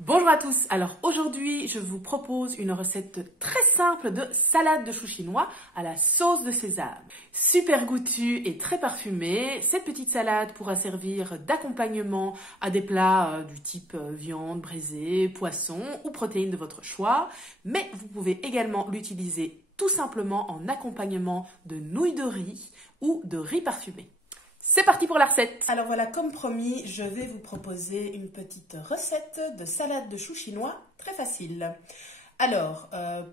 Bonjour à tous, alors aujourd'hui je vous propose une recette très simple de salade de choux chinois à la sauce de sésame. Super goûtue et très parfumée, cette petite salade pourra servir d'accompagnement à des plats du type viande, braisée, poisson ou protéines de votre choix, mais vous pouvez également l'utiliser tout simplement en accompagnement de nouilles de riz ou de riz parfumé. C'est parti pour la recette. Alors voilà, comme promis, je vais vous proposer une petite recette de salade de choux chinois très facile. Alors,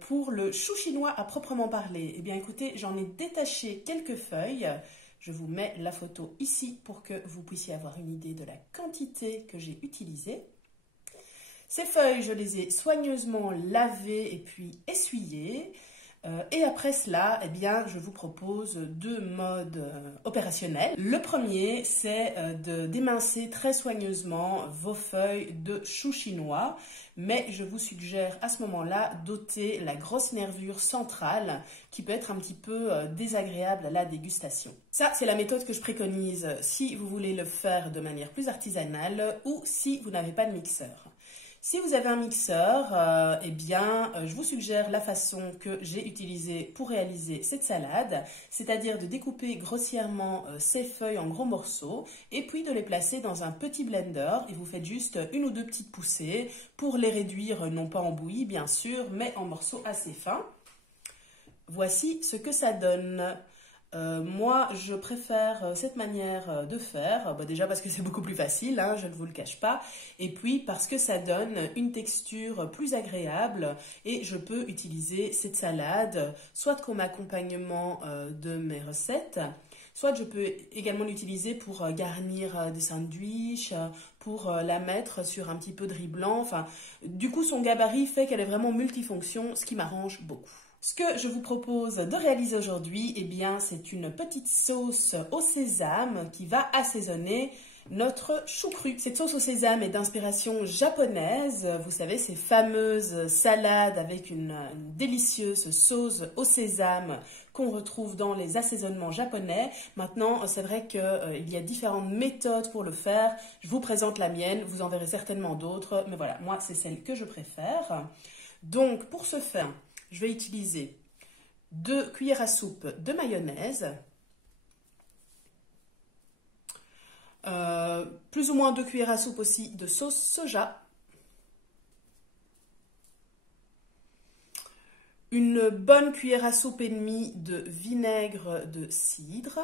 pour le chou chinois à proprement parler, eh bien écoutez, j'en ai détaché quelques feuilles. Je vous mets la photo ici pour que vous puissiez avoir une idée de la quantité que j'ai utilisée. Ces feuilles, je les ai soigneusement lavées et puis essuyées. Et après cela, eh bien, je vous propose deux modes opérationnels. Le premier, c'est d'émincer très soigneusement vos feuilles de chou chinois, mais je vous suggère à ce moment-là d'ôter la grosse nervure centrale qui peut être un petit peu désagréable à la dégustation. Ça, c'est la méthode que je préconise si vous voulez le faire de manière plus artisanale ou si vous n'avez pas de mixeur. Si vous avez un mixeur, je vous suggère la façon que j'ai utilisée pour réaliser cette salade, c'est-à-dire de découper grossièrement ces feuilles en gros morceaux et puis de les placer dans un petit blender et vous faites juste une ou deux petites poussées pour les réduire, non pas en bouillie bien sûr, mais en morceaux assez fins. Voici ce que ça donne. Moi, je préfère cette manière de faire, déjà parce que c'est beaucoup plus facile, hein, je ne vous le cache pas, et puis parce que ça donne une texture plus agréable et je peux utiliser cette salade soit comme accompagnement de mes recettes, soit je peux également l'utiliser pour garnir des sandwichs, pour la mettre sur un petit peu de riz blanc, enfin, du coup son gabarit fait qu'elle est vraiment multifonction, ce qui m'arrange beaucoup. Ce que je vous propose de réaliser aujourd'hui, eh bien, c'est une petite sauce au sésame qui va assaisonner notre chou cru. Cette sauce au sésame est d'inspiration japonaise. Vous savez, ces fameuses salades avec une délicieuse sauce au sésame qu'on retrouve dans les assaisonnements japonais. Maintenant, c'est vrai qu'il y a différentes méthodes pour le faire. Je vous présente la mienne, vous en verrez certainement d'autres, mais voilà, moi, c'est celle que je préfère. Donc, pour ce faire, je vais utiliser 2 cuillères à soupe de mayonnaise, plus ou moins 2 cuillères à soupe aussi de sauce soja, une bonne cuillère à soupe et demie de vinaigre de cidre,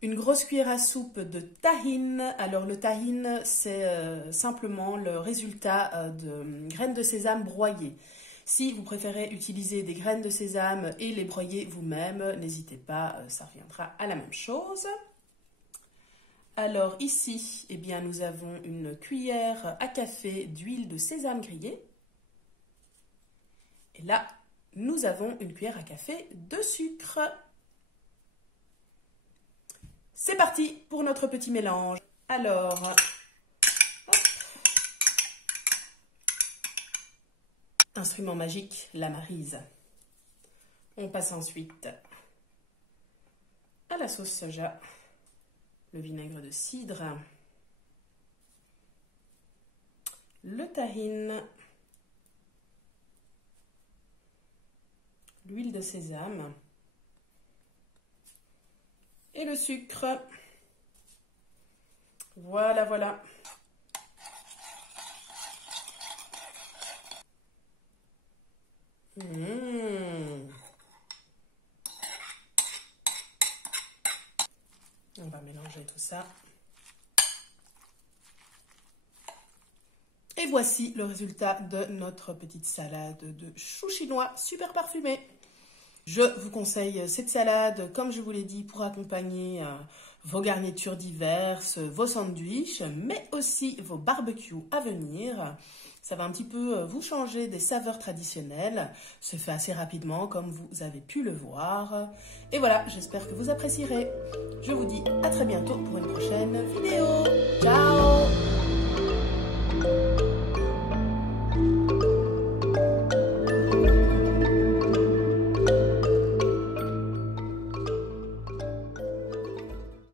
une grosse cuillère à soupe de tahine. Alors le tahine, c'est simplement le résultat de graines de sésame broyées. Si vous préférez utiliser des graines de sésame et les broyer vous-même, n'hésitez pas, ça reviendra à la même chose. Alors ici, eh bien, nous avons une cuillère à café d'huile de sésame grillée. Et là, nous avons une cuillère à café de sucre. C'est parti pour notre petit mélange. Alors, hop. Instrument magique, la maryse. On passe ensuite à la sauce soja, le vinaigre de cidre, le tahine, l'huile de sésame, et le sucre. Voilà, voilà. On va mélanger tout ça. Et voici le résultat de notre petite salade de choux chinois super parfumée. Je vous conseille cette salade, comme je vous l'ai dit, pour accompagner vos garnitures diverses, vos sandwichs, mais aussi vos barbecues à venir. Ça va un petit peu vous changer des saveurs traditionnelles. Se fait assez rapidement, comme vous avez pu le voir. Et voilà, j'espère que vous apprécierez. Je vous dis à très bientôt pour une prochaine vidéo. Ciao!